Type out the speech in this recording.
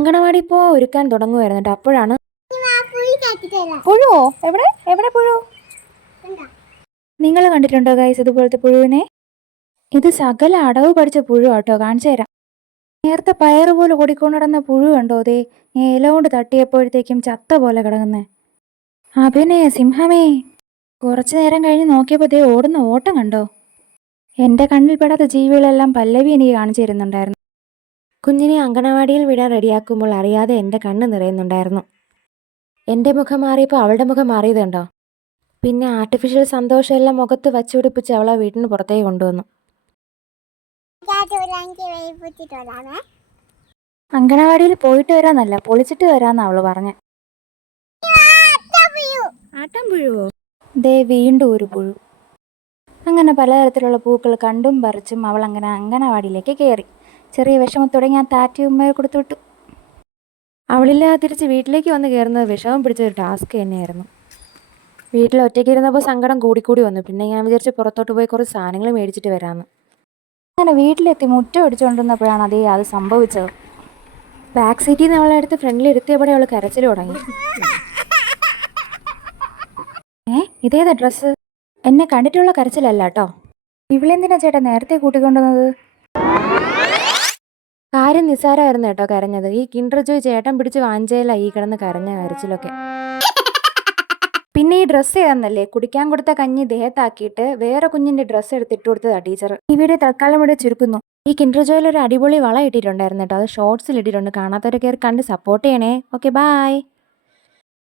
അങ്കണവാടി പോ ഒരുക്കാൻ തുടങ്ങുമായിരുന്നു കേട്ടോ. അപ്പോഴാണ് പുഴുവോ? എവിടെ എവിടെ പുഴു? നിങ്ങൾ കണ്ടിട്ടുണ്ടോ ഗൈസ് ഇതുപോലത്തെ പുഴുവിനെ? ഇത് സകല അടവ് പഠിച്ച പുഴു കേട്ടോ, കാണിച്ചു തരാം. നേരത്തെ പയറ് പോലെ ഓടിക്കൊണ്ട് നടന്ന പുഴു കണ്ടോ? അതേ ഇല കൊണ്ട് തട്ടിയപ്പോഴത്തേക്കും ചത്ത പോലെ കിടങ്ങുന്നേ. അഭിനയ സിംഹമേ. കുറച്ചു നേരം കഴിഞ്ഞ് നോക്കിയപ്പോൾ ദേ ഓടുന്ന ഓട്ടം കണ്ടോ? എൻ്റെ കണ്ണിൽ പെടാത്ത ജീവികളെല്ലാം പല്ലവി എനിക്ക് കാണിച്ചു തരുന്നുണ്ടായിരുന്നു. കുഞ്ഞിനെ അങ്കണവാടിയിൽ വിടാൻ റെഡിയാക്കുമ്പോൾ അറിയാതെ എൻ്റെ കണ്ണ് നിറയുന്നുണ്ടായിരുന്നു. എൻ്റെ മുഖം മാറിയപ്പോൾ അവളുടെ മുഖം മാറിയത് കണ്ടോ? പിന്നെ ആർട്ടിഫിഷ്യൽ സന്തോഷമെല്ലാം മുഖത്ത് വച്ചുപിടിപ്പിച്ച് അവളെ വീട്ടിന് പുറത്തേക്ക് കൊണ്ടുവന്നു. അങ്കണവാടിയിൽ പോയിട്ട് വരാന്നല്ല, പൊളിച്ചിട്ട് വരാന്നാ അവള് പറഞ്ഞേ. ആട്ടം പുഴുവോ? ദേ വീണ്ടും ഒരു പുഴു. അങ്ങനെ പലതരത്തിലുള്ള പൂക്കൾ കണ്ടും പറിച്ചും അവൾ അങ്ങനെ അങ്കണവാടിയിലേക്ക് കയറി. ചെറിയ വിഷമത്തോടെ ഞാൻ താറ്റി ഉമ്മയെ കൊടുത്തുവിട്ടു. അവളില്ലാതെ തിരിച്ച് വീട്ടിലേക്ക് വന്ന് കയറുന്നത് വിഷമം പിടിച്ചൊരു ടാസ്ക് തന്നെയായിരുന്നു. വീട്ടിൽ ഒറ്റയ്ക്ക് ഇരുന്നപ്പോൾ സങ്കടം കൂടിക്കൂടി വന്നു. പിന്നെ ഞാൻ വിചാരിച്ച് പുറത്തോട്ട് പോയി കുറച്ച് സാധനങ്ങൾ മേടിച്ചിട്ട് വരാമെന്ന്. അങ്ങനെ വീട്ടിലെത്തി മുറ്റം അടിച്ചുകൊണ്ടിരുന്നപ്പോഴാണ് അത് സംഭവിച്ചത്. ബാക്ക് സീറ്റിൽ നിന്ന് അവളെ എടുത്ത് ഫ്രണ്ടിൽ ഇരുത്തിയപ്പോഴേ അവൾ കരച്ചിൽ തുടങ്ങി. ഇതേതാ ഡ്രസ്സ്? എന്നെ കണ്ടിട്ടുള്ള കരച്ചിലല്ല കേട്ടോ. ഇവളെന്തിനാ ചേട്ടാ നേരത്തെ കൂട്ടിക്കൊണ്ടുവന്നത്? കാര്യം നിസ്സാരമായിരുന്നു കേട്ടോ കരഞ്ഞത്. ഈ കിൻഡർ ജോയ് ചേട്ടൻ പിടിച്ച് വാഞ്ചയില ഈ കിടന്ന് കരഞ്ഞ കരച്ചിലൊക്കെ. പിന്നെ ഈ ഡ്രസ്സ് ഏതാന്നല്ലേ, കുടിക്കാൻ കൊടുത്ത കഞ്ഞി ദേഹത്താക്കിയിട്ട് വേറെ കുഞ്ഞിന്റെ ഡ്രസ്സ് എടുത്തിട്ട് കൊടുത്തതാ ടീച്ചർ. ഈ വീഡിയോ തൽക്കാലം ഇവിടെ ചുരുക്കുന്നു. ഈ കിൻഡർ ജോയിൽ ഒരു അടിപൊളി വള ഇട്ടിട്ടുണ്ടായിരുന്നു കേട്ടോ. അത് ഷോർട്സിൽ ഇട്ടിട്ടുണ്ട്. കാണാത്തവരെ കയറി കണ്ട് സപ്പോർട്ട് ചെയ്യണേ. Okay bye.